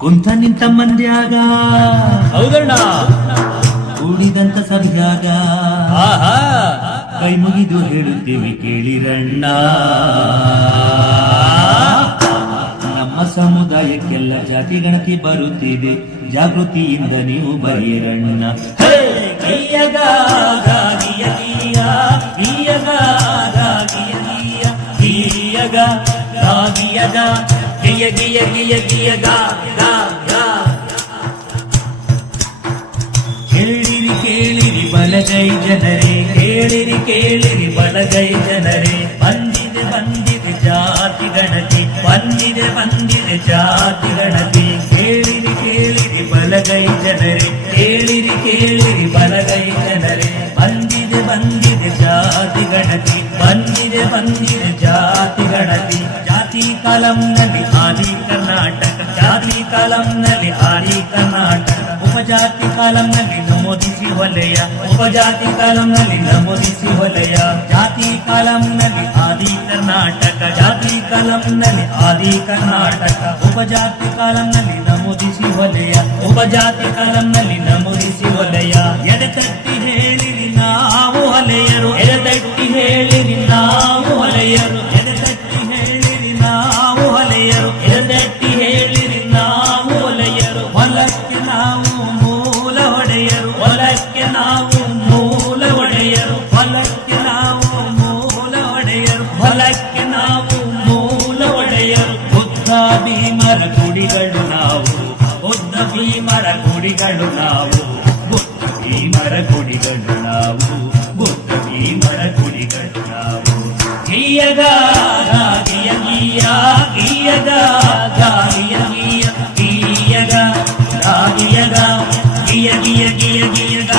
ಕುಂತ ನಿಂತ ಮಂದ್ಯಾಗ ಹೌದಣ್ಣ. ಕೂಡಿದಂತ ಸಭೆಯಾಗ ಆಹಾ ಕೈ ಮುಗಿದು ಹೇಳುತ್ತೇವೆ ಕೇಳಿರಣ್ಣ. ನಮ್ಮ ಸಮುದಾಯಕ್ಕೆಲ್ಲ ಜಾತಿ ಗಣತಿ ಬರುತ್ತಿದೆ, ಜಾಗೃತಿಯಿಂದ ನೀವು ಬರೆಯಿರಣ್ಣ. ಗೀಯಗ ಗಾಗಿಯ ಗೀಯ ಗೀಯಗ ಗಾಗಿಯ ಗೀಯ ಗೀಯಗ ಗಾಗಿಯಗ ಗಿಯ ಗಿಯ ಗಿಯ ಗಿಯ ಗಾ ಗಾ ಗಾ. ಕೇಳಿರಿ ಕೇಳಿರಿ ಬಲಗೈ ಜನರೇ, ಕೇಳಿರಿ ಕೇಳಿರಿ ಬಲಗೈ ಜನರೇ, ಬಂದಿದೆ ಬಂದಿದೆ ಜಾತಿ ಗಣತಿ, ಬಂದಿದೆ ಬಂದಿದೆ ಜಾತಿ ಗಣತಿ. ಕೇಳಿರಿ ಕೇಳಿರಿ ಬಲಗೈ ಜನರೇ, ಕೇಳಿರಿ ಕೇಳಿರಿ ಬಲಗೈ ಜನರೇ, ಬಂದಿದೆ ಬಂದಿದೆ ಜಾತಿ ಗಣತಿ, ಬಂದಿದೆ ಬಂದಿದೆ ಜಾತಿ ಗಣತಿ. ಜಾತಿ ಕಾಲಂನಲ್ಲಿ ಆದಿ ಕರ್ನಾಟಕ, ಜಾತಿ ಕಾಲಂನಲ್ಲಿ ಆದಿ ಕರ್ನಾಟಕ, ಉಪಜಾತಿ ಕಾಲಂನಲ್ಲಿ ನಮೂದಿಸಿ ವಲಯ, ಉಪಜಾತಿ ಕಾಲಂನಲ್ಲಿ ನಮೂದಿಸಿ ವಲಯ. ಜಾತಿ ಕಾಲಂನಲ್ಲಿ ಆದಿ ಕರ್ನಾಟಕ, ಜಾತಿ ಕಾಲಂನಲ್ಲಿ ಆದಿ ಕರ್ನಾಟಕ, ಉಪಜಾತಿ ಕಾಲಂನಲ್ಲಿ ನಮೂದಿಸಿ ವಲಯ, ಉಪಜಾತಿ ಕಾಲಂನಲ್ಲಿ ನಮೂದಿಸಿ ವಲಯ. ಎಡತಟ್ಟಿ ಹೇಳಿರಿ ನಾವು ಹೊಲೆಯರು, ಎಡತಟ್ಟಿ ಹೇಳಿರಿ ನಾವು ಹೊಲೆಯರು, ಎಡತಟ್ಟಿ ಹೇಳಿರಿ ನಾವು ಹೊಲೆಯರು, ಎಡತಟ್ಟಿ ಹೇಳಿರಿ ನಾವು ಹೊಲೆಯರು. ಹೊಲಕ್ಕೆ ನಾವು ಮೂಲ ಹೊಡೆಯರು, ಹೊಲಕ್ಕೆ ನಾವು ಮೂಲ ಒಡೆಯರು, ಹೊಲಕ್ಕೆ ನಾವು ಮೂಲ ಹೊಡೆಯರು. ಹೊಲಕ್ಕೆ ನಾವು ಮೂಲ ಒಡೆಯರು. ಬುದ್ಧ ಭೀಮರ ಗುಡಿಗಳು ನಾವು, ಬುದ್ಧ ಭೀಮರ ಗುಡಿಗಳು ನಾವು, ಬುದ್ಧ ಭೀಮರ ಗುಡಿಗಳು ನಾವು, ಬುದ್ಧ ಭೀಮರ ಗುಡಿಗಳು ನಾವು. ಗೀಯಗ ಗಾಗಿಯ ಗೀಯ ಗೀಯಗ ಗಾಗಿಯ ಗೀಯ ಗೀಯಗ ಗಾಗಿಯಗ ಗಿಯ ಗಿಯ ಗಿಯ ಗಿಯಗ